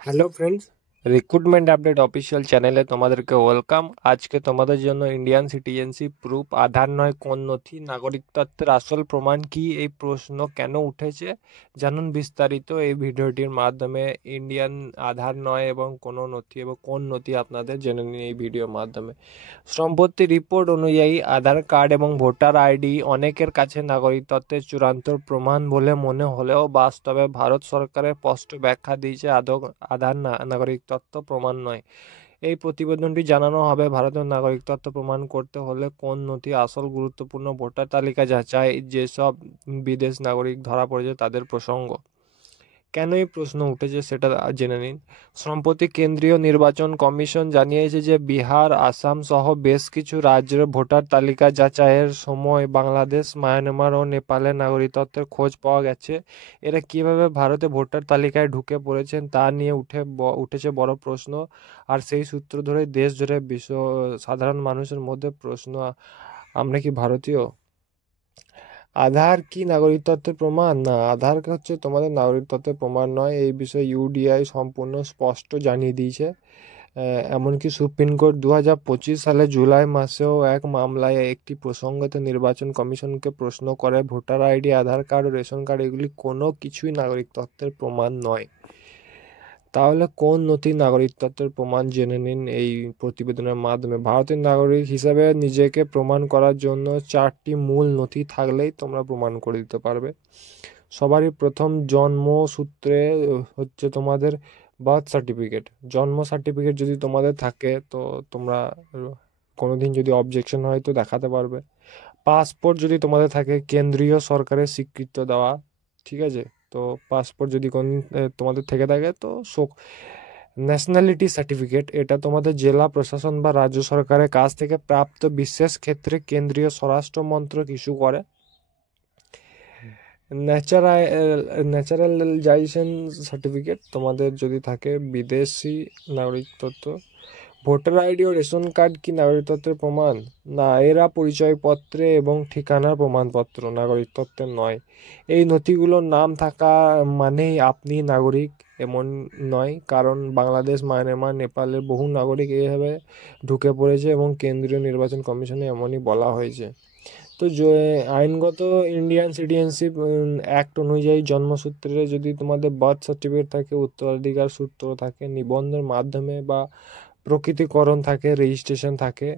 Hello friends, recruitment update official চ্যানেলে তোমাদেরকে welcome. আজকে তোমাদের জন্য ইন্ডিয়ান সিটিজেনশিপ প্রুফ আধার নয় কোন নথি, নাগরিকত্বের আসল প্রমাণ কি, এই প্রশ্ন কেন উঠেছে জানুন বিস্তারিত এই ভিডিওটির মাধ্যমে। ইন্ডিয়ান আধার নয় এবং কোনো নথি এবং কোন নথি আপনাদের জেনে নিন এই ভিডিওর মাধ্যমে। সম্পত্তি রিপোর্ট অনুযায়ী আধার কার্ড এবং ভোটার আইডি অনেকের কাছে নাগরিকত্বের চূড়ান্ত প্রমাণ বলে মনে হলেও বাস্তবে ভারত সরকারের স্পষ্ট ব্যাখ্যা দিয়েছে আধার নাগরিকত্ব প্রমাণ নয়। এই প্রতিবেদনটি জানানো হবে ভারতের নাগরিকত্ব প্রমাণ করতে হলে কোন নথি আসল গুরুত্বপূর্ণ, ভোটার তালিকা যাচাই, যেসব বিদেশ নাগরিক ধরা পড়েছে তাদের প্রসঙ্গ। কেন এই প্রশ্ন উঠেছে সেটা জেনে নিন। সম্প্রতি কেন্দ্রীয় নির্বাচন কমিশন জানিয়েছে যে বিহার, আসাম সহ বেশ কিছু রাজ্যের ভোটার তালিকা যাচাইয়ের সময় বাংলাদেশ, মায়ানমার ও নেপালের নাগরিকত্বের খোঁজ পাওয়া গেছে। এরা কিভাবে ভারতে ভোটার তালিকায় ঢুকে পড়েছেন তা নিয়ে উঠেছে বড় প্রশ্ন। আর সেই সূত্র ধরে দেশ জুড়ে সাধারণ মানুষের মধ্যে প্রশ্ন, আমরা কি ভারতীয়? আধার কি নাগরিকত্বের প্রমাণ? না, আধার হচ্ছে তোমাদের নাগরিকত্বের প্রমাণ নয়। এই বিষয়ে ইউডিআই সম্পূর্ণ স্পষ্ট জানিয়ে দিয়েছে। এমনকি সুপ্রিম কোর্ট 2025 সালে জুলাই মাসেও এক মামলায় একটি প্রসঙ্গত নির্বাচন কমিশনকে প্রশ্ন করে, ভোটার আইডি, আধার কার্ড ও রেশন কার্ড এগুলি কোনো কিছুই নাগরিকত্বের প্রমাণ নয়। তাহলে কোন নথি নাগরিকত্বের প্রমাণ জেনে নিন এই প্রতিবেদনের মাধ্যমে। ভারতের নাগরিক হিসাবে নিজেকে প্রমাণ করার জন্য 4টি মূল নথি থাকলেই তোমরা প্রমাণ করে দিতে পারবে। সবারই প্রথম জন্মসূত্রে হচ্ছে তোমাদের বার্থ সার্টিফিকেট। জন্ম সার্টিফিকেট যদি তোমাদের থাকে তো তোমরা কোনোদিন যদি অবজেকশন হয় তো দেখাতে পারবে। পাসপোর্ট যদি তোমাদের থাকে, কেন্দ্রীয় সরকারের স্বীকৃত দেওয়া, ঠিক আছে? তো পাসপোর্ট যদি কোন তোমাদের থেকে থাকে তো ন্যাশনালিটি সার্টিফিকেট, এটা তোমাদের জেলা প্রশাসন বা রাজ্য সরকারের কাছ থেকে প্রাপ্ত, বিশেষ ক্ষেত্রে কেন্দ্রীয় স্বরাষ্ট্র মন্ত্রক ইস্যু করে। ন্যাচারালাইজেশন সার্টিফিকেট তোমাদের যদি থাকে, বিদেশি নাগরিকত্ব। ভোটার আইডি ও রেশন কার্ড কি নাগরিকত্বের প্রমাণ? না, এরা পরিচয়পত্রে এবং ঠিকানার প্রমাণপত্র, নাগরিকত্বের নয়। এই নথিগুলোর নাম থাকা মানেই আপনি নাগরিক এমন নয়, কারণ বাংলাদেশ, মায়ানমার, নেপালের বহু নাগরিক এইভাবে ঢুকে পড়েছে এবং কেন্দ্রীয় নির্বাচন কমিশনে এমনই বলা হয়েছে। তো আইনগত ইন্ডিয়ান সিটিজেনশিপ অ্যাক্ট অনুযায়ী জন্মসূত্রে যদি তোমাদের বার্থ সার্টিফিকেট থাকে, উত্তরাধিকার সূত্র থাকে, নিবন্ধের মাধ্যমে বা প্রকৃতিকরণ থাকে, রেজিস্ট্রেশন থাকে,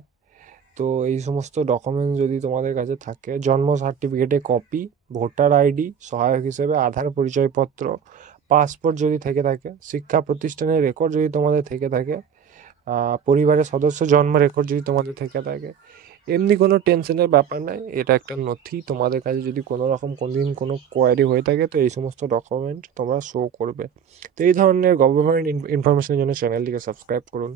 তো এই সমস্ত ডকুমেন্টস যদি তোমাদের কাছে থাকে, জন্ম সার্টিফিকেটে কপি, ভোটার আইডি সহায়ক হিসেবে, আধার পরিচয়পত্র, পাসপোর্ট যদি থেকে থাকে, শিক্ষা প্রতিষ্ঠানের রেকর্ড যদি তোমাদের থেকে থাকে, পরিবারের সদস্য জন্ম রেকর্ড যদি তোমাদের থেকে থাকে, এমনি কোনো টেনশনের ব্যাপার নাই। এটা একটা নথি। তোমাদের কাছে যদি কোনো রকম কোনোদিন কোনো কোয়ারি হয়ে থাকে তো এই সমস্ত ডকুমেন্ট তোমরা শো করবে। তো এই ধরনের গভর্নমেন্ট ইনফরমেশনের জন্য চ্যানেলটিকে সাবস্ক্রাইব করুন।